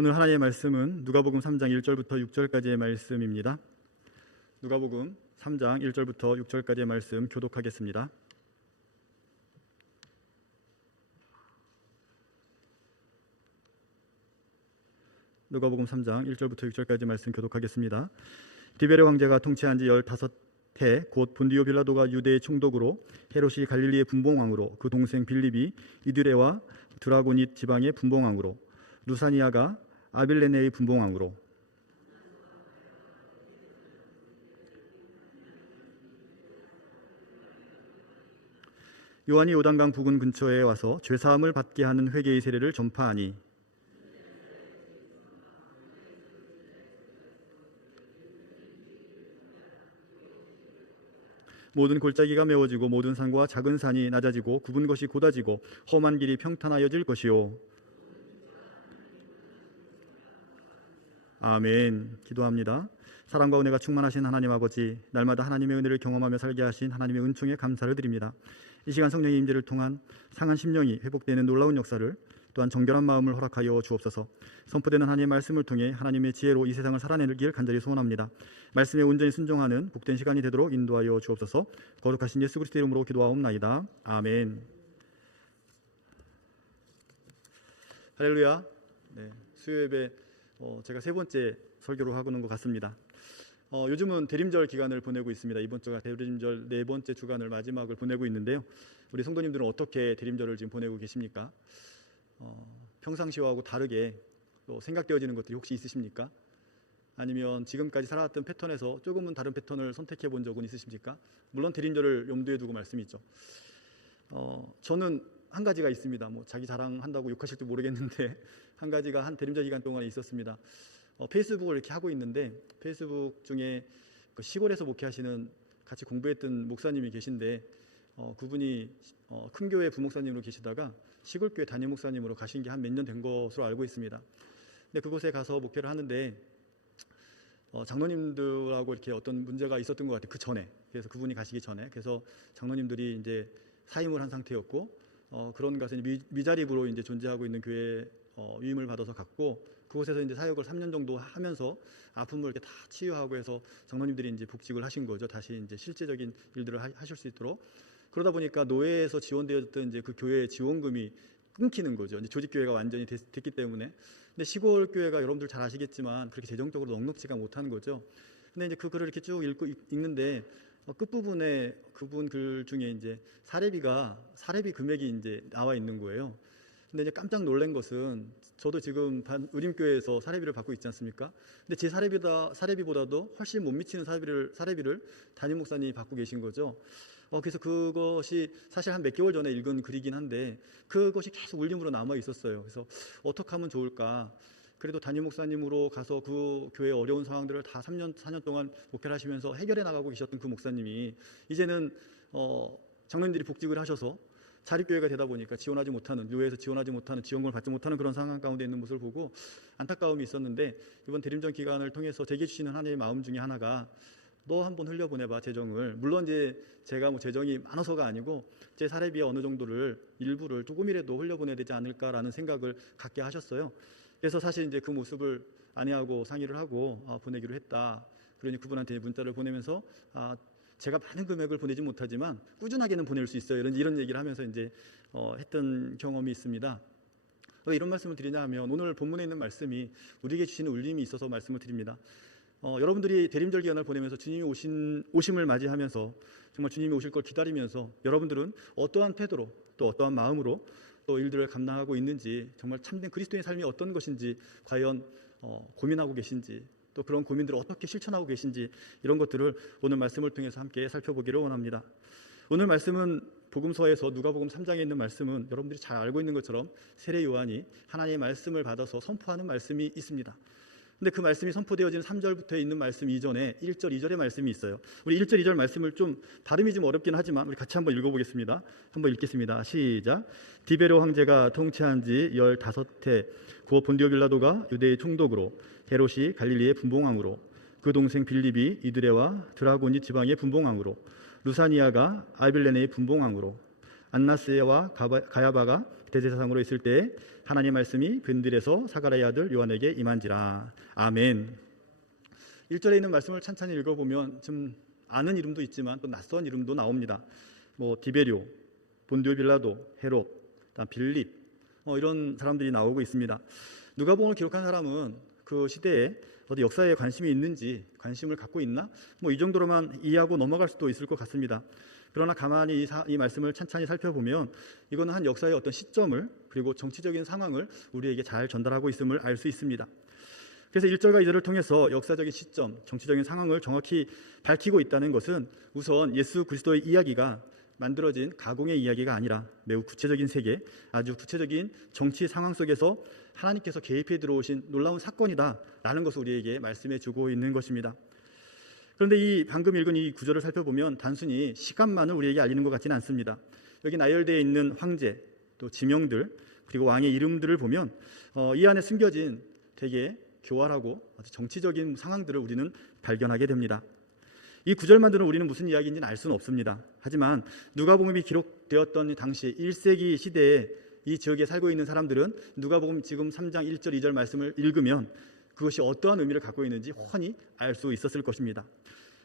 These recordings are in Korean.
오늘 하나님의 말씀은 누가복음 3장 1절부터 6절까지의 말씀입니다. 누가복음 3장 1절부터 6절까지의 말씀 교독하겠습니다. 누가복음 3장 1절부터 6절까지 말씀 교독하겠습니다. 디베레 황제가 통치한 지 15해 곧 본디오 빌라도가 유대의 총독으로, 헤롯이 갈릴리의 분봉왕으로, 그 동생 빌립이 이두레와 드라고닛 지방의 분봉왕으로, 루사니아가 아빌레네의 분봉왕으로, 요한이 요단강 부근 근처에 와서 죄사함을 받게 하는 회개의 세례를 전파하니 모든 골짜기가 메워지고 모든 산과 작은 산이 낮아지고 굽은 것이 곧아지고 험한 길이 평탄하여질 것이요. 아멘. 기도합니다. 사랑과 은혜가 충만하신 하나님 아버지, 날마다 하나님의 은혜를 경험하며 살게 하신 하나님의 은총에 감사를 드립니다. 이 시간 성령의 임재를 통한 상한 심령이 회복되는 놀라운 역사를, 또한 정결한 마음을 허락하여 주옵소서. 선포되는 하나님의 말씀을 통해 하나님의 지혜로 이 세상을 살아내길 간절히 소원합니다. 말씀에 온전히 순종하는 복된 시간이 되도록 인도하여 주옵소서. 거룩하신 예수 그리스도의 이름으로 기도하옵나이다. 아멘. 할렐루야. 네, 수요 예배 제가 세 번째 설교를 하고는 것 같습니다. 요즘은 대림절 기간을 보내고 있습니다. 이번 주가 대림절 네 번째 주간을 마지막을 보내고 있는데요. 우리 성도님들은 어떻게 대림절을 지금 보내고 계십니까? 평상시와하고 다르게 또 생각되어지는 것들이 혹시 있으십니까? 아니면 지금까지 살아왔던 패턴에서 조금은 다른 패턴을 선택해 본 적은 있으십니까? 물론 대림절을 염두에 두고 말씀이죠. 저는 한 가지가 있습니다. 자기 자랑한다고 욕하실지 모르겠는데 한 가지가 한 대림절 기간 동안에 있었습니다. 페이스북을 이렇게 하고 있는데 페이스북 중에 시골에서 목회하시는 같이 공부했던 목사님이 계신데 그분이 큰 교회 부목사님으로 계시다가 시골 교회 담임 목사님으로 가신 게 한 몇 년 된 것으로 알고 있습니다. 근데 그곳에 가서 목회를 하는데 장로님들하고 이렇게 어떤 문제가 있었던 것 같아요. 그 전에, 그래서 그분이 가시기 전에, 그래서 장로님들이 이제 사임을 한 상태였고 그런 가서 미자립으로 이제 존재하고 있는 교회에 위임을 받아서 갔고 그곳에서 이제 사역을 3년 정도 하면서 아픔을 이렇게 다 치유하고 해서 장로님들이 이제 복직을 하신 거죠. 다시 이제 실제적인 일들을 하실 수 있도록. 그러다 보니까 노회에서 지원되었던 이제 그 교회의 지원금이 끊기는 거죠. 이제 조직교회가 완전히 됐기 때문에. 근데 시골 교회가 여러분들 잘 아시겠지만 그렇게 재정적으로 넉넉지가 못한 거죠. 근데 이제 그 글을 이렇게 쭉 읽는데 끝부분에 그분 글 중에 이제 사례비 금액이 이제 나와 있는 거예요. 근데 이제 깜짝 놀란 것은 저도 지금 의림교회에서 사례비를 받고 있지 않습니까? 근데 제 사례비보다도 훨씬 못 미치는 사례비를 담임 목사님이 받고 계신 거죠. 그래서 그것이 사실 한 몇 개월 전에 읽은 글이긴 한데 그것이 계속 울림으로 남아 있었어요. 그래서 어떻게 하면 좋을까? 그래도 담임 목사님으로 가서 그 교회의 어려운 상황들을 다 3년, 4년 동안 목회를 하시면서 해결해 나가고 계셨던 그 목사님이 이제는 장로님들이 복직을 하셔서 자립교회가 되다 보니까 교회에서 지원하지 못하는, 지원금을 받지 못하는 그런 상황 가운데 있는 모습을 보고 안타까움이 있었는데 이번 대림절 기간을 통해서 제게 주시는 하나님의 마음 중에 하나가 너 한번 흘려보내봐, 재정을. 물론 이제 제가 재정이 많아서가 아니고 제 사례비의 어느 정도를 일부를 조금이라도 흘려보내야 되지 않을까라는 생각을 갖게 하셨어요. 그래서 사실 이제 그 모습을 아내하고 상의를 하고 보내기로 했다. 그러니 그분한테 문자를 보내면서 제가 많은 금액을 보내지 못하지만 꾸준하게는 보낼 수 있어요. 이런 얘기를 하면서 이제 했던 경험이 있습니다. 왜 이런 말씀을 드리냐 하면 오늘 본문에 있는 말씀이 우리에게 주시는 울림이 있어서 말씀을 드립니다. 여러분들이 대림절 기간을 보내면서 주님이 오심을 맞이하면서 정말 주님이 오실 걸 기다리면서 여러분들은 어떠한 태도로 또 어떠한 마음으로 또 일들을 감당하고 있는지, 정말 참된 그리스도인의 삶이 어떤 것인지 과연 고민하고 계신지, 또 그런 고민들을 어떻게 실천하고 계신지, 이런 것들을 오늘 말씀을 통해서 함께 살펴보기를 원합니다. 오늘 말씀은 복음서에서 누가복음 3장에 있는 말씀은 여러분들이 잘 알고 있는 것처럼 세례 요한이 하나님의 말씀을 받아서 선포하는 말씀이 있습니다. 근데 그 말씀이 선포되어지는 3절부터 있는 말씀 이전에 1절, 2절의 말씀이 있어요. 우리 1절, 2절 말씀을 발음이 좀 어렵긴 하지만 우리 같이 한번 읽어보겠습니다. 한번 읽겠습니다. 시작. 디베레 황제가 통치한 지 15해 고 본디오 빌라도가 유대의 총독으로, 헤롯이 갈릴리의 분봉왕으로, 그 동생 빌립이 이두레와 드라고니 지방의 분봉왕으로, 루사니아가 아빌레네의 분봉왕으로, 안나스와 가야바가 대제사장으로 있을 때 하나님의 말씀이 근들에서 사가랴의 아들 요한에게 임한지라. 아멘. 1절에 있는 말씀을 찬찬히 읽어보면 좀 아는 이름도 있지만 또 낯선 이름도 나옵니다. 디베리오, 본디오 빌라도, 헤롯, 빌립 이런 사람들이 나오고 있습니다. 누가복음을 기록한 사람은 그 시대에 어디 역사에 관심이 있는지, 관심을 갖고 있나? 이 정도로만 이해하고 넘어갈 수도 있을 것 같습니다. 그러나 가만히 이 말씀을 찬찬히 살펴보면 이거는 한 역사의 어떤 시점을, 그리고 정치적인 상황을 우리에게 잘 전달하고 있음을 알 수 있습니다. 그래서 1절과 2절을 통해서 역사적인 시점, 정치적인 상황을 정확히 밝히고 있다는 것은 우선 예수 그리스도의 이야기가 만들어진 가공의 이야기가 아니라 매우 구체적인 세계, 아주 구체적인 정치 상황 속에서 하나님께서 개입해 들어오신 놀라운 사건이다라는 것을 우리에게 말씀해 주고 있는 것입니다. 그런데 이 방금 읽은 이 구절을 살펴보면 단순히 시간만을 우리에게 알리는 것 같지는 않습니다. 여기 나열되어 있는 황제, 또 지명들, 그리고 왕의 이름들을 보면 이 안에 숨겨진 되게 교활하고 아주 정치적인 상황들을 우리는 발견하게 됩니다. 이 구절만 들으면 우리는 무슨 이야기인지는 알 수는 없습니다. 하지만 누가복음이 기록되었던 당시 1세기 시대에 이 지역에 살고 있는 사람들은 누가복음 지금 3장 1절 2절 말씀을 읽으면 그것이 어떠한 의미를 갖고 있는지 훤히 알 수 있었을 것입니다.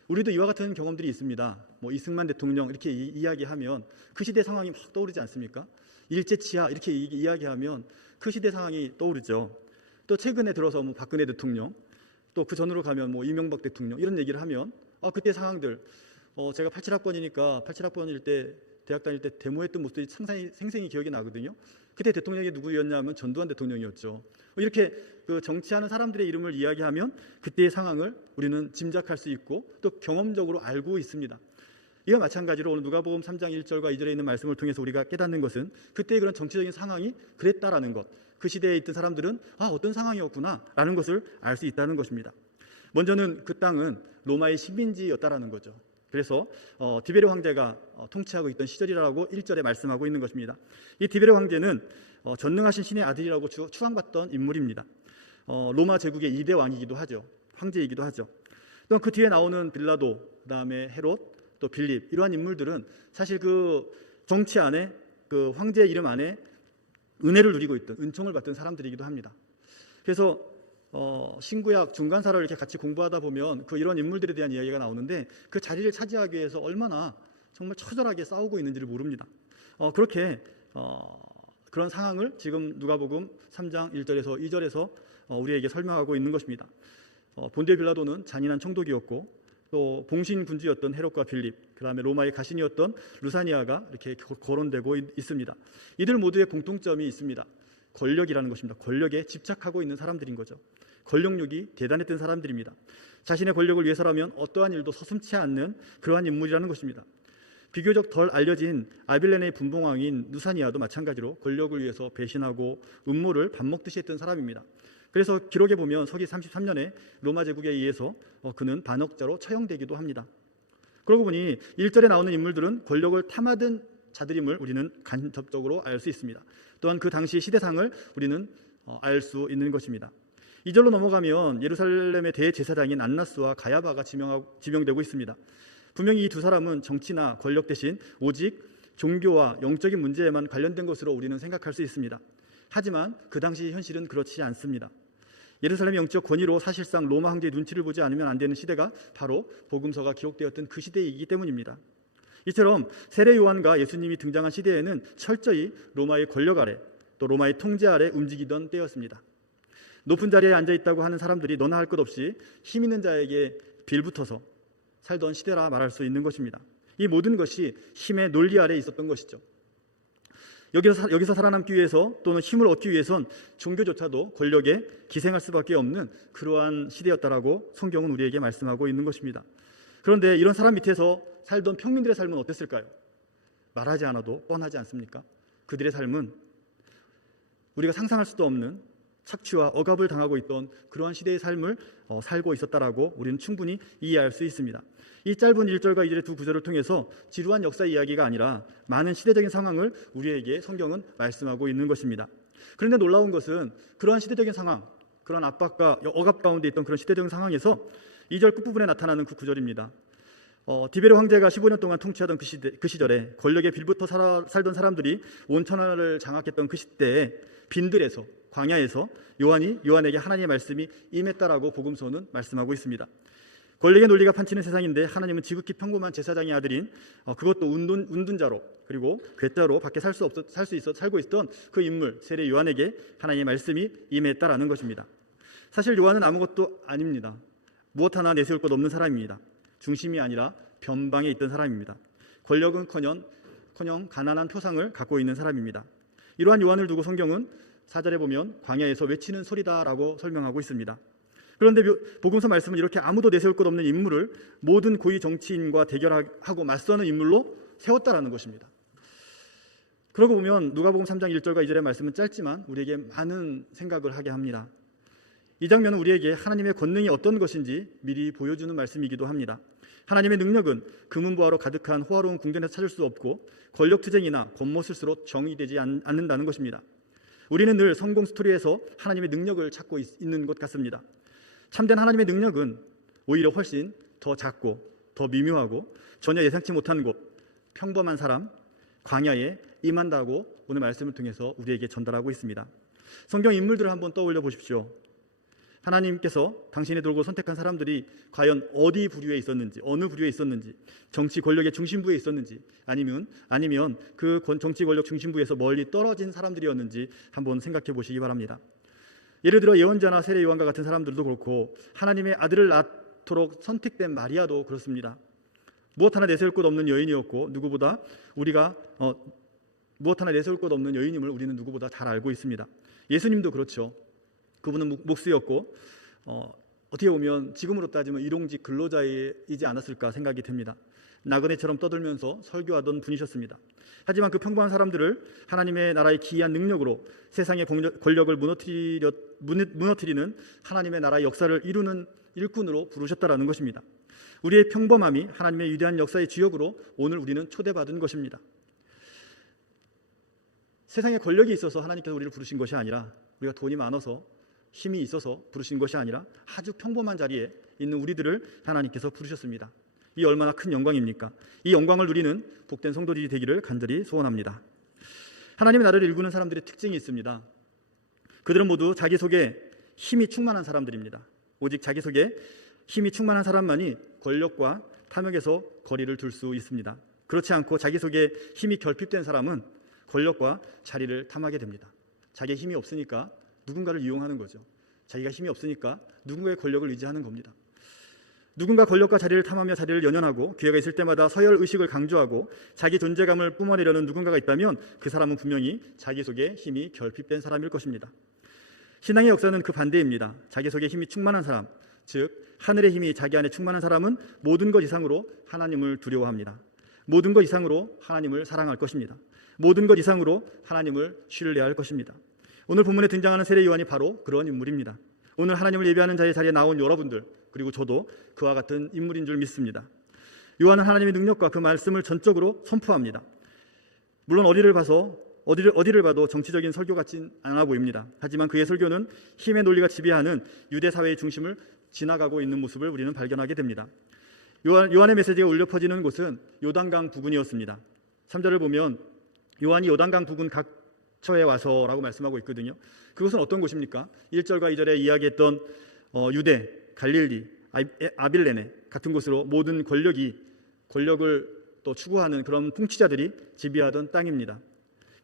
우리도 이와 같은 경험들이 있습니다. 이승만 대통령 이렇게 이야기하면 그 시대 상황이 막 떠오르지 않습니까? 일제치하 이렇게 이야기하면 그 시대 상황이 떠오르죠. 또 최근에 들어서 박근혜 대통령, 또 그 전으로 가면 이명박 대통령 이런 얘기를 하면 그때 상황들, 제가 87학번이니까 87학번일 때 대학 다닐 때 데모했던 모습들이 상당히 생생히 기억이 나거든요. 그때 대통령이 누구였냐면 전두환 대통령이었죠. 이렇게 그 정치하는 사람들의 이름을 이야기하면 그때의 상황을 우리는 짐작할 수 있고 또 경험적으로 알고 있습니다. 이와 마찬가지로 오늘 누가복음 3장 1절과 2절에 있는 말씀을 통해서 우리가 깨닫는 것은 그때의 그런 정치적인 상황이 그랬다라는 것, 그 시대에 있던 사람들은 어떤 상황이었구나 라는 것을 알 수 있다는 것입니다. 먼저는 그 땅은 로마의 식민지였다라는 거죠. 그래서 디베르 황제가 통치하고 있던 시절이라고 1절에 말씀하고 있는 것입니다. 이 디베르 황제는 전능하신 신의 아들이라고 추앙받던 인물입니다. 로마 제국의 2대 왕이기도 하죠. 황제이기도 하죠. 또 그 뒤에 나오는 빌라도, 그 다음에 헤롯, 또 빌립, 이러한 인물들은 사실 그 정치 안에, 그 황제의 이름 안에 은혜를 누리고 있던, 은총을 받던 사람들이기도 합니다. 그래서 신구약 중간사를 이렇게 같이 공부하다 보면 이런 인물들에 대한 이야기가 나오는데 그 자리를 차지하기 위해서 얼마나 정말 처절하게 싸우고 있는지를 모릅니다. 그렇게 그런 상황을 지금 누가복음 3장 1절에서 2절에서 우리에게 설명하고 있는 것입니다. 본디오 빌라도는 잔인한 총독이었고 또 봉신 군주였던 헤롯과 빌립, 그 다음에 로마의 가신이었던 루사니아가 이렇게 거론되고 있습니다. 이들 모두의 공통점이 있습니다. 권력이라는 것입니다. 권력에 집착하고 있는 사람들인 거죠. 권력욕이 대단했던 사람들입니다. 자신의 권력을 위해서라면 어떠한 일도 서슴지 않는 그러한 인물이라는 것입니다. 비교적 덜 알려진 아빌레네의 분봉왕인 누사니아도 마찬가지로 권력을 위해서 배신하고 음모를 밥 먹듯이 했던 사람입니다. 그래서 기록에 보면 서기 33년에 로마 제국에 의해서 그는 반역자로 처형되기도 합니다. 그러고 보니 1절에 나오는 인물들은 권력을 탐하던 자들임을 우리는 간접적으로 알 수 있습니다. 또한 그 당시 시대상을 우리는 알 수 있는 것입니다. 2절로 넘어가면 예루살렘의 대제사장인 안나스와 가야바가 지명되고 있습니다. 분명히 이 두 사람은 정치나 권력 대신 오직 종교와 영적인 문제에만 관련된 것으로 우리는 생각할 수 있습니다. 하지만 그 당시 현실은 그렇지 않습니다. 예루살렘의 영적 권위로 사실상 로마 황제의 눈치를 보지 않으면 안 되는 시대가 바로 복음서가 기록되었던 그 시대이기 때문입니다. 이처럼 세례 요한과 예수님이 등장한 시대에는 철저히 로마의 권력 아래, 또 로마의 통제 아래 움직이던 때였습니다. 높은 자리에 앉아있다고 하는 사람들이 너나 할 것 없이 힘 있는 자에게 빌붙어서 살던 시대라 말할 수 있는 것입니다. 이 모든 것이 힘의 논리 아래 있었던 것이죠. 여기서 살아남기 위해서 또는 힘을 얻기 위해선 종교조차도 권력에 기생할 수밖에 없는 그러한 시대였다라고 성경은 우리에게 말씀하고 있는 것입니다. 그런데 이런 사람 밑에서 살던 평민들의 삶은 어땠을까요? 말하지 않아도 뻔하지 않습니까? 그들의 삶은 우리가 상상할 수도 없는 착취와 억압을 당하고 있던 그러한 시대의 삶을 살고 있었다라고 우리는 충분히 이해할 수 있습니다. 이 짧은 1절과 2절의 두 구절을 통해서 지루한 역사 이야기가 아니라 많은 시대적인 상황을 우리에게 성경은 말씀하고 있는 것입니다. 그런데 놀라운 것은 그러한 시대적인 상황, 그런 압박과 억압 가운데 있던 그런 시대적인 상황에서 2절 끝부분에 나타나는 그 구절입니다. 디베르 황제가 15년 동안 통치하던 그 시절에 권력의 빌부터 살던 사람들이 온 천하를 장악했던 그 시대에 빈들에서, 광야에서 요한에게 하나님의 말씀이 임했다라고 복음서는 말씀하고 있습니다. 권력의 논리가 판치는 세상인데 하나님은 지극히 평범한 제사장의 아들인 그것도 운둔자로, 그리고 괴짜로 밖에 살고 있던 그 인물 세례 요한에게 하나님의 말씀이 임했다라는 것입니다. 사실 요한은 아무것도 아닙니다. 무엇 하나 내세울 것 없는 사람입니다. 중심이 아니라 변방에 있던 사람입니다. 권력은커녕 가난한 표상을 갖고 있는 사람입니다. 이러한 요한을 두고 성경은 4절에 보면 광야에서 외치는 소리다라고 설명하고 있습니다. 그런데 복음서 말씀은 이렇게 아무도 내세울 것 없는 인물을 모든 고위 정치인과 대결하고 맞서는 인물로 세웠다라는 것입니다. 그러고 보면 누가복음 3장 1절과 2절의 말씀은 짧지만 우리에게 많은 생각을 하게 합니다. 이 장면은 우리에게 하나님의 권능이 어떤 것인지 미리 보여주는 말씀이기도 합니다. 하나님의 능력은 금은보화로 가득한 호화로운 궁전에서 찾을 수 없고 권력투쟁이나 권모술수로 정의되지 않는다는 것입니다. 우리는 늘 성공 스토리에서 하나님의 능력을 찾고 있는 것 같습니다. 참된 하나님의 능력은 오히려 훨씬 더 작고 더 미묘하고 전혀 예상치 못한 곳, 평범한 사람, 광야에 임한다고 오늘 말씀을 통해서 우리에게 전달하고 있습니다. 성경 인물들을 한번 떠올려 보십시오. 하나님께서 당신의 돌고 선택한 사람들이 과연 어디 부류에 있었는지, 어느 부류에 있었는지, 정치 권력의 중심부에 있었는지, 아니면 그 정치 권력 중심부에서 멀리 떨어진 사람들이었는지 한번 생각해 보시기 바랍니다. 예를 들어 예언자나 세례 요한과 같은 사람들도 그렇고 하나님의 아들을 낳도록 선택된 마리아도 그렇습니다. 무엇 하나 내세울 것 없는 여인이었고 무엇 하나 내세울 것 없는 여인임을 우리는 누구보다 잘 알고 있습니다. 예수님도 그렇죠. 그분은 목수였고 어떻게 보면 지금으로 따지면 일용직 근로자이지 않았을까 생각이 됩니다. 나그네처럼 떠들면서 설교하던 분이셨습니다. 하지만 그 평범한 사람들을 하나님의 나라의 기이한 능력으로 세상의 권력을 무너뜨리는 하나님의 나라의 역사를 이루는 일꾼으로 부르셨다라는 것입니다. 우리의 평범함이 하나님의 위대한 역사의 주역으로 오늘 우리는 초대받은 것입니다. 세상에 권력이 있어서 하나님께서 우리를 부르신 것이 아니라, 우리가 돈이 많아서 힘이 있어서 부르신 것이 아니라 아주 평범한 자리에 있는 우리들을 하나님께서 부르셨습니다. 이 얼마나 큰 영광입니까? 이 영광을 누리는 복된 성도들이 되기를 간절히 소원합니다. 하나님의 나라를 일구는 사람들의 특징이 있습니다. 그들은 모두 자기 속에 힘이 충만한 사람들입니다. 오직 자기 속에 힘이 충만한 사람만이 권력과 탐욕에서 거리를 둘 수 있습니다. 그렇지 않고 자기 속에 힘이 결핍된 사람은 권력과 자리를 탐하게 됩니다. 자기의 힘이 없으니까 누군가를 이용하는 거죠. 자기가 힘이 없으니까 누군가의 권력을 의지하는 겁니다. 누군가 권력과 자리를 탐하며 자리를 연연하고 기회가 있을 때마다 서열의식을 강조하고 자기 존재감을 뿜어내려는 누군가가 있다면 그 사람은 분명히 자기 속에 힘이 결핍된 사람일 것입니다. 신앙의 역사는 그 반대입니다. 자기 속에 힘이 충만한 사람, 즉 하늘의 힘이 자기 안에 충만한 사람은 모든 것 이상으로 하나님을 두려워합니다. 모든 것 이상으로 하나님을 사랑할 것입니다. 모든 것 이상으로 하나님을 신뢰할 것입니다. 오늘 본문에 등장하는 세례 요한이 바로 그런 인물입니다. 오늘 하나님을 예배하는 자의 자리에 나온 여러분들, 그리고 저도 그와 같은 인물인 줄 믿습니다. 요한은 하나님의 능력과 그 말씀을 전적으로 선포합니다. 물론 어디를 봐도 정치적인 설교 같진 않아 보입니다. 하지만 그의 설교는 힘의 논리가 지배하는 유대 사회의 중심을 지나가고 있는 모습을 우리는 발견하게 됩니다. 요한의 메시지가 울려 퍼지는 곳은 요단강 부근이었습니다. 3절을 보면 요한이 요단강 부근 각처에 와서라고 말씀하고 있거든요. 그것은 어떤 곳입니까? 1절과 2절에 이야기했던 유대, 갈릴리, 아빌레네 같은 곳으로 모든 권력을 또 추구하는 그런 통치자들이 지배하던 땅입니다.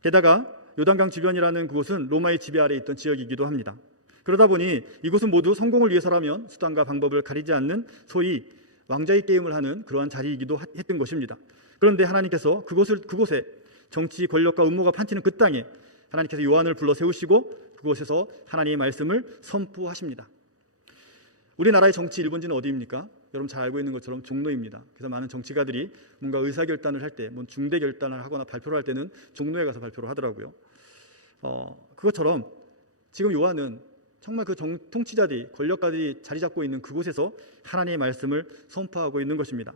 게다가 요단강 주변이라는 그곳은 로마의 지배 아래 있던 지역이기도 합니다. 그러다 보니 이곳은 모두 성공을 위해서라면 수단과 방법을 가리지 않는 소위 왕자의 게임을 하는 그러한 자리이기도 했던 것입니다. 그런데 하나님께서 그곳에 정치 권력과 음모가 판치는 그 땅에 하나님께서 요한을 불러 세우시고 그곳에서 하나님의 말씀을 선포하십니다. 우리나라의 정치 1번지는 어디입니까? 여러분 잘 알고 있는 것처럼 종로입니다. 그래서 많은 정치가들이 뭔가 의사결단을 할 때, 중대 결단을 하거나 발표를 할 때는 종로에 가서 발표를 하더라고요. 그것처럼 지금 요한은 정말 그 통치자들이, 권력가들이 자리 잡고 있는 그곳에서 하나님의 말씀을 선포하고 있는 것입니다.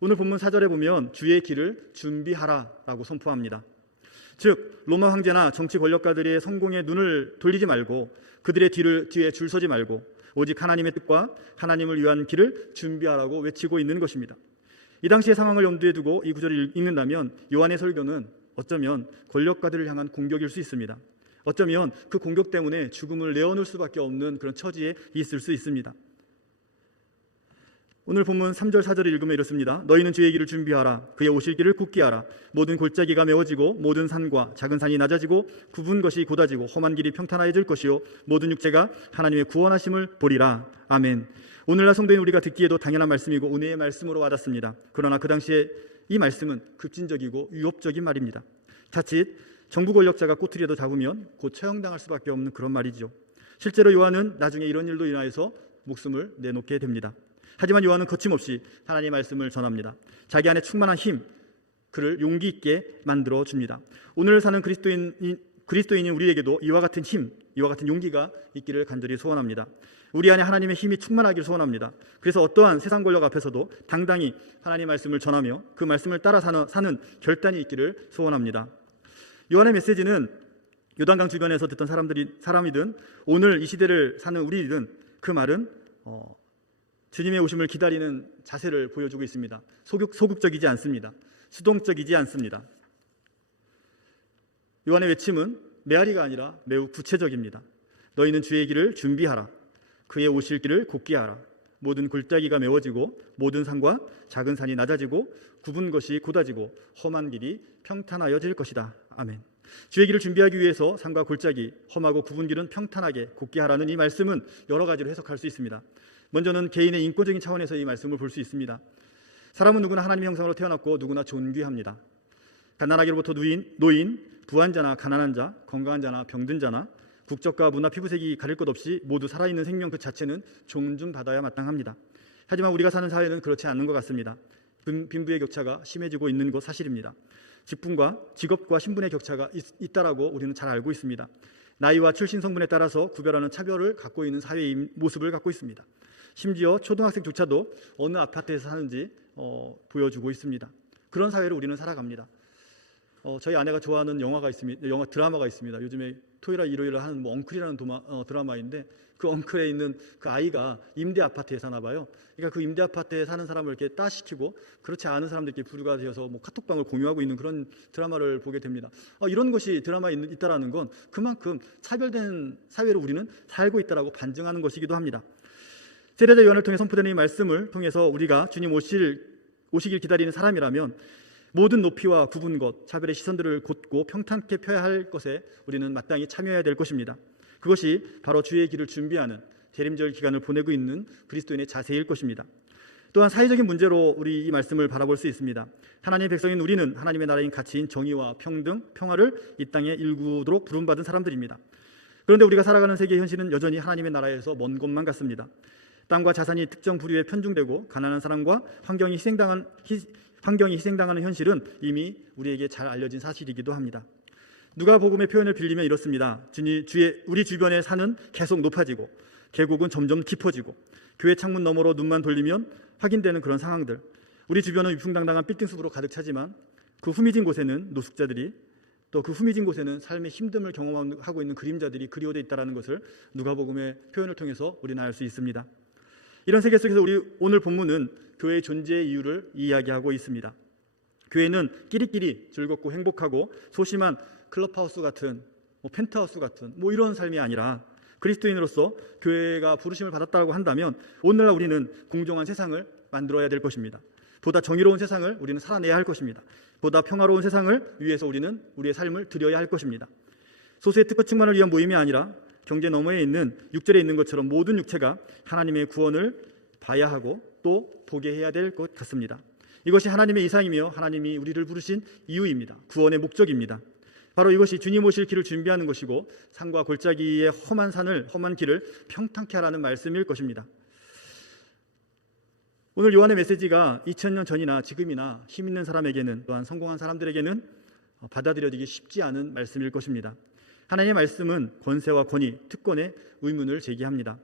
오늘 본문 4절에 보면 주의 길을 준비하라라고 선포합니다. 즉 로마 황제나 정치 권력가들의 성공에 눈을 돌리지 말고 그들의 뒤에 줄 서지 말고 오직 하나님의 뜻과 하나님을 위한 길을 준비하라고 외치고 있는 것입니다. 이 당시의 상황을 염두에 두고 이 구절을 읽는다면 요한의 설교는 어쩌면 권력가들을 향한 공격일 수 있습니다. 어쩌면 그 공격 때문에 죽음을 내어놓을 수밖에 없는 그런 처지에 있을 수 있습니다. 오늘 본문 3절 4절을 읽으면 이렇습니다. 너희는 주의 길을 준비하라. 그의 오실 길을 굳게 하라. 모든 골짜기가 메워지고 모든 산과 작은 산이 낮아지고 굽은 것이 곧아지고 험한 길이 평탄하여질 것이요 모든 육체가 하나님의 구원하심을 보리라. 아멘. 오늘날 성도인 우리가 듣기에도 당연한 말씀이고 은혜의 말씀으로 와닿습니다. 그러나 그 당시에 이 말씀은 급진적이고 위협적인 말입니다. 자칫 정부 권력자가 꼬투리라도 잡으면 곧 처형당할 수밖에 없는 그런 말이죠. 실제로 요한은 나중에 이런 일로 인하여서 목숨을 내놓게 됩니다. 하지만 요한은 거침없이 하나님의 말씀을 전합니다. 자기 안에 충만한 힘, 그를 용기 있게 만들어 줍니다. 오늘 사는 그리스도인인 우리에게도 이와 같은 힘, 이와 같은 용기가 있기를 간절히 소원합니다. 우리 안에 하나님의 힘이 충만하기를 소원합니다. 그래서 어떠한 세상 권력 앞에서도 당당히 하나님의 말씀을 전하며 그 말씀을 따라 사는 결단이 있기를 소원합니다. 요한의 메시지는 요단강 주변에서 듣던 사람이든 오늘 이 시대를 사는 우리든 그 말은 주님의 오심을 기다리는 자세를 보여주고 있습니다. 소극적이지 않습니다. 수동적이지 않습니다. 요한의 외침은 메아리가 아니라 매우 구체적입니다. 너희는 주의 길을 준비하라. 그의 오실 길을 곧게 하라. 모든 골짜기가 메워지고 모든 산과 작은 산이 낮아지고 굽은 것이 곧아지고 험한 길이 평탄하여질 것이다. 아멘. 주의 길을 준비하기 위해서 산과 골짜기, 험하고 굽은 길은 평탄하게 곧게 하라는 이 말씀은 여러 가지로 해석할 수 있습니다. 먼저는 개인의 인권적인 차원에서 이 말씀을 볼 수 있습니다. 사람은 누구나 하나님의 형상으로 태어났고 누구나 존귀합니다. 가난하기로부터 노인, 부한자나 가난한 자, 건강한 자나 병든 자나 국적과 문화, 피부색이 가릴 것 없이 모두 살아있는 생명 그 자체는 존중받아야 마땅합니다. 하지만 우리가 사는 사회는 그렇지 않는 것 같습니다. 빈부의 격차가 심해지고 있는 것 사실입니다. 직업과 신분의 격차가 있다라고 우리는 잘 알고 있습니다. 나이와 출신 성분에 따라서 구별하는 차별을 갖고 있는 사회의 모습을 갖고 있습니다. 심지어 초등학생조차도 어느 아파트에서 사는지 보여주고 있습니다. 그런 사회를 우리는 살아갑니다. 저희 아내가 좋아하는 드라마가 있습니다. 요즘에 토요일과 일요일에 하는 엉클이라는 드라마인데 그 엉클에 있는 그 아이가 임대 아파트에 사나 봐요. 그러니까 그 임대 아파트에 사는 사람을 이렇게 따시키고 그렇지 않은 사람들끼리 부류가 되어서 카톡방을 공유하고 있는 그런 드라마를 보게 됩니다. 이런 것이 드라마에 있다라는 건 그만큼 차별된 사회로 우리는 살고 있다라고 반증하는 것이기도 합니다. 세례자 요한을 통해 선포되는 이 말씀을 통해서 우리가 주님 오시길 기다리는 사람이라면 모든 높이와 굽은 것, 차별의 시선들을 곧고 평탄케 펴야 할 것에 우리는 마땅히 참여해야 될 것입니다. 그것이 바로 주의 길을 준비하는 재림절 기간을 보내고 있는 그리스도인의 자세일 것입니다. 또한 사회적인 문제로 우리 이 말씀을 바라볼 수 있습니다. 하나님의 백성인 우리는 하나님의 나라인 가치인 정의와 평등, 평화를 이 땅에 일구도록 부름받은 사람들입니다. 그런데 우리가 살아가는 세계의 현실은 여전히 하나님의 나라에서 먼 곳만 같습니다. 땅과 자산이 특정 부류에 편중되고 가난한 사람과 환경이 희생당하는 현실은 이미 우리에게 잘 알려진 사실이기도 합니다. 누가복음의 표현을 빌리면 이렇습니다. 우리 주변의 산은 계속 높아지고 계곡은 점점 깊어지고 교회 창문 너머로 눈만 돌리면 확인되는 그런 상황들. 우리 주변은 위풍당당한 빌딩숲으로 가득 차지만 그 후미진 곳에는 노숙자들이 또 그 후미진 곳에는 삶의 힘듦을 경험하고 있는 그림자들이 그리워져 있다는 것을 누가복음의 표현을 통해서 우리는 알 수 있습니다. 이런 세계 속에서 우리 오늘 본문은 교회의 존재의 이유를 이야기하고 있습니다. 교회는 끼리끼리 즐겁고 행복하고 소심한 클럽하우스 같은 펜트하우스 같은 이런 삶이 아니라 그리스도인으로서 교회가 부르심을 받았다고 한다면 오늘날 우리는 공정한 세상을 만들어야 될 것입니다. 보다 정의로운 세상을 우리는 살아내야 할 것입니다. 보다 평화로운 세상을 위해서 우리는 우리의 삶을 드려야 할 것입니다. 소수의 특권층만을 위한 모임이 아니라 경제 너머에 있는 6절에 있는 것처럼 모든 육체가 하나님의 구원을 봐야 하고 또 보게 해야 될 것 같습니다. 이것이 하나님의 이상이며 하나님이 우리를 부르신 이유입니다. 구원의 목적입니다. 바로 이것이 주님 오실 길을 준비하는 것이고 산과 골짜기의 험한 길을 평탄케 하라는 말씀일 것입니다. 오늘 요한의 메시지가 2000년 전이나 지금이나 힘 있는 사람에게는 또한 성공한 사람들에게는 받아들여지기 쉽지 않은 말씀일 것입니다. 하나님의 말씀은 권세와 권위, 특권의 의문을 제기합니다.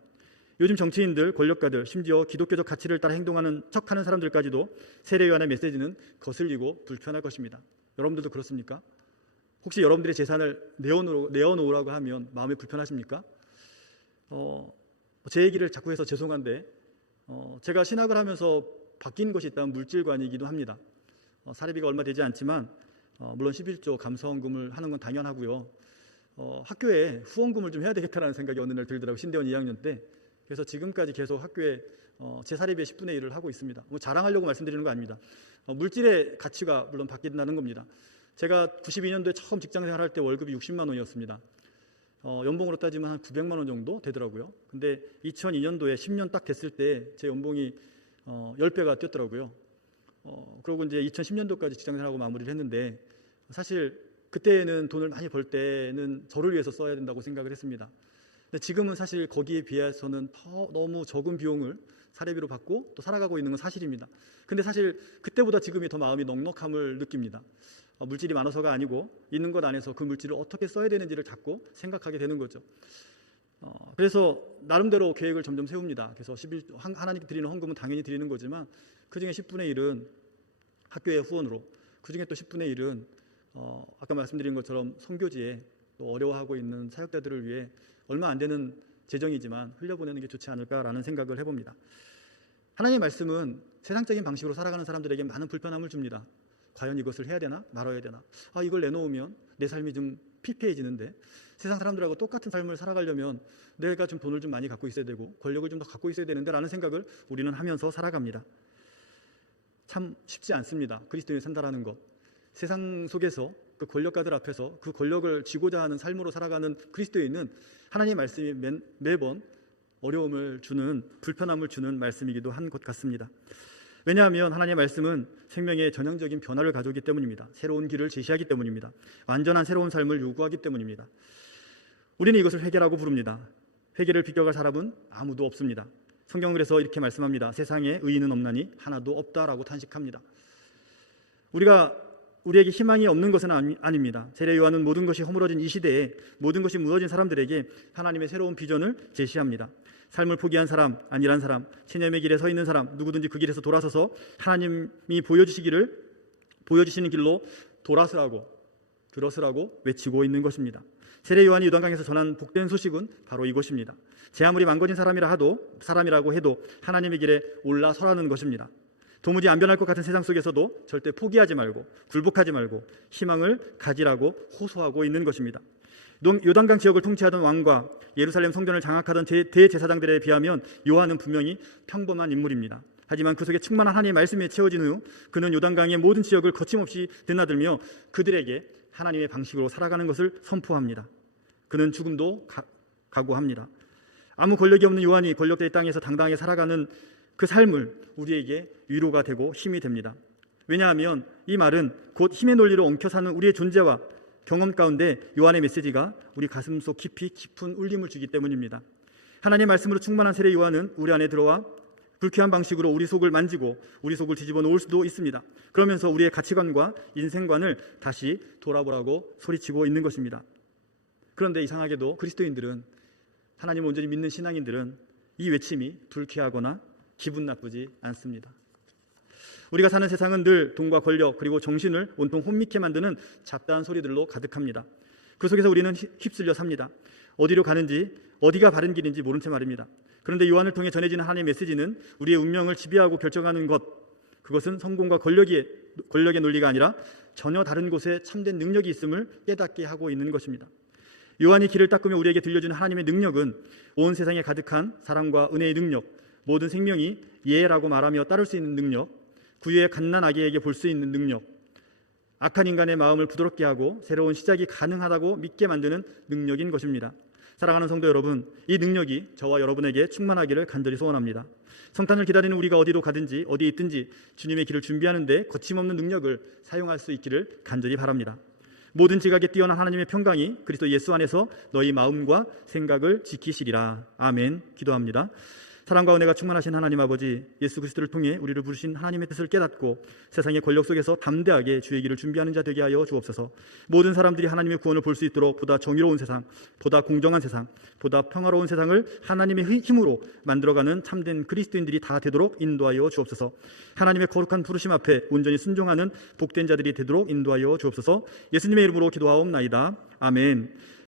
요즘 정치인들, 권력가들, 심지어 기독교적 가치를 따라 행동하는 척하는 사람들까지도 세례 요한의 메시지는 거슬리고 불편할 것입니다. 여러분들도 그렇습니까? 혹시 여러분들의 재산을 내어놓으라고 하면 마음이 불편하십니까? 제 얘기를 자꾸 해서 죄송한데 제가 신학을 하면서 바뀐 것이 있다면 물질관이기도 합니다. 사례비가 얼마 되지 않지만 물론 11조 감사원금을 하는 건 당연하고요. 학교에 후원금을 좀 해야 되겠다라는 생각이 어느 날 들더라고요. 신대원 2학년 때. 그래서 지금까지 계속 학교에 제 사례비의 10분의 1을 하고 있습니다. 뭐 자랑하려고 말씀드리는 거 아닙니다. 물질의 가치가 물론 바뀐다는 겁니다. 제가 92년도에 처음 직장생활할 때 월급이 60만 원이었습니다. 연봉으로 따지면 한 900만 원 정도 되더라고요. 근데 2002년도에 10년 딱 됐을 때 제 연봉이 10배가 뛰었더라고요. 그리고 이제 2010년도까지 직장생활하고 마무리를 했는데 사실 그때는 돈을 많이 벌 때는 저를 위해서 써야 된다고 생각을 했습니다. 근데 지금은 사실 거기에 비해서는 너무 적은 비용을 사례비로 받고 또 살아가고 있는 건 사실입니다. 근데 사실 그때보다 지금이 더 마음이 넉넉함을 느낍니다. 물질이 많아서가 아니고 있는 것 안에서 그 물질을 어떻게 써야 되는지를 자꾸 생각하게 되는 거죠. 그래서 나름대로 계획을 점점 세웁니다. 그래서 하나님께 드리는 헌금은 당연히 드리는 거지만 그중에 10분의 1은 학교의 후원으로, 그중에 또 10분의 1은 아까 말씀드린 것처럼 선교지에 또 어려워하고 있는 사역자들을 위해 얼마 안 되는 재정이지만 흘려보내는 게 좋지 않을까라는 생각을 해봅니다. 하나님의 말씀은 세상적인 방식으로 살아가는 사람들에게 많은 불편함을 줍니다. 과연 이것을 해야 되나 말아야 되나, 이걸 내놓으면 내 삶이 좀 피폐해지는데, 세상 사람들하고 똑같은 삶을 살아가려면 내가 좀 돈을 좀 많이 갖고 있어야 되고 권력을 좀 더 갖고 있어야 되는데 라는 생각을 우리는 하면서 살아갑니다. 참 쉽지 않습니다. 그리스도인이 산다라는 것. 세상 속에서 그 권력가들 앞에서 그 권력을 쥐고자 하는 삶으로 살아가는 그리스도인은 하나님의 말씀이 매번 어려움을 주는, 불편함을 주는 말씀이기도 한 것 같습니다. 왜냐하면 하나님의 말씀은 생명의 전형적인 변화를 가져오기 때문입니다. 새로운 길을 제시하기 때문입니다. 완전한 새로운 삶을 요구하기 때문입니다. 우리는 이것을 회개라고 부릅니다. 회개를 비껴갈 사람은 아무도 없습니다. 성경은 그래서 이렇게 말씀합니다. 세상에 의인은 없나니 하나도 없다라고 탄식합니다. 우리에게 희망이 없는 것은 아닙니다. 세례 요한은 모든 것이 허물어진 이 시대에 모든 것이 무너진 사람들에게 하나님의 새로운 비전을 제시합니다. 삶을 포기한 사람, 안일한 사람, 체념의 길에 서 있는 사람, 누구든지 그 길에서 돌아서서 하나님이 보여주시는 길로 들어서라고 외치고 있는 것입니다. 세례 요한이 요단강에서 전한 복된 소식은 바로 이것입니다. 제 아무리 망가진 사람이라고 해도 하나님의 길에 올라서라는 것입니다. 도무지 안 변할 것 같은 세상 속에서도 절대 포기하지 말고 굴복하지 말고 희망을 가지라고 호소하고 있는 것입니다. 요단강 지역을 통치하던 왕과 예루살렘 성전을 장악하던 대제사장들에 비하면 요한은 분명히 평범한 인물입니다. 하지만 그 속에 충만한 하나님의 말씀에 채워진 후 그는 요단강의 모든 지역을 거침없이 드나들며 그들에게 하나님의 방식으로 살아가는 것을 선포합니다. 그는 죽음도 각오합니다. 아무 권력이 없는 요한이 권력대의 땅에서 당당하게 살아가는 그 삶을 우리에게 위로가 되고 힘이 됩니다. 왜냐하면 이 말은 곧 힘의 논리로 엉켜 사는 우리의 존재와 경험 가운데 요한의 메시지가 우리 가슴속 깊이 깊은 울림을 주기 때문입니다. 하나님의 말씀으로 충만한 세례 요한은 우리 안에 들어와 불쾌한 방식으로 우리 속을 만지고 우리 속을 뒤집어 놓을 수도 있습니다. 그러면서 우리의 가치관과 인생관을 다시 돌아보라고 소리치고 있는 것입니다. 그런데 이상하게도 그리스도인들은, 하나님을 온전히 믿는 신앙인들은 이 외침이 불쾌하거나 기분 나쁘지 않습니다. 우리가 사는 세상은 늘 돈과 권력 그리고 정신을 온통 혼미케 만드는 잡다한 소리들로 가득합니다. 그 속에서 우리는 휩쓸려 삽니다. 어디로 가는지, 어디가 바른 길인지 모른 채 말입니다. 그런데 요한을 통해 전해지는 하나님의 메시지는 우리의 운명을 지배하고 결정하는 것, 그것은 성공과 권력의 논리가 아니라 전혀 다른 곳에 참된 능력이 있음을 깨닫게 하고 있는 것입니다. 요한이 길을 닦으며 우리에게 들려주는 하나님의 능력은 온 세상에 가득한 사랑과 은혜의 능력, 모든 생명이 예라고 말하며 따를 수 있는 능력, 구유의 갓난아기에게 볼 수 있는 능력, 악한 인간의 마음을 부드럽게 하고 새로운 시작이 가능하다고 믿게 만드는 능력인 것입니다. 사랑하는 성도 여러분, 이 능력이 저와 여러분에게 충만하기를 간절히 소원합니다. 성탄을 기다리는 우리가 어디로 가든지 어디에 있든지 주님의 길을 준비하는 데 거침없는 능력을 사용할 수 있기를 간절히 바랍니다. 모든 지각에 뛰어난 하나님의 평강이 그리스도 예수 안에서 너희 마음과 생각을 지키시리라. 아멘. 기도합니다. 사랑과 은혜가 충만하신 하나님 아버지, 예수 그리스도를 통해 우리를 부르신 하나님의 뜻을 깨닫고 세상의 권력 속에서 담대하게 주의 길을 준비하는 자 되게 하여 주옵소서. 모든 사람들이 하나님의 구원을 볼 수 있도록 보다 정의로운 세상, 보다 공정한 세상, 보다 평화로운 세상을 하나님의 힘으로 만들어가는 참된 그리스도인들이 다 되도록 인도하여 주옵소서. 하나님의 거룩한 부르심 앞에 온전히 순종하는 복된 자들이 되도록 인도하여 주옵소서. 예수님의 이름으로 기도하옵나이다. 아멘.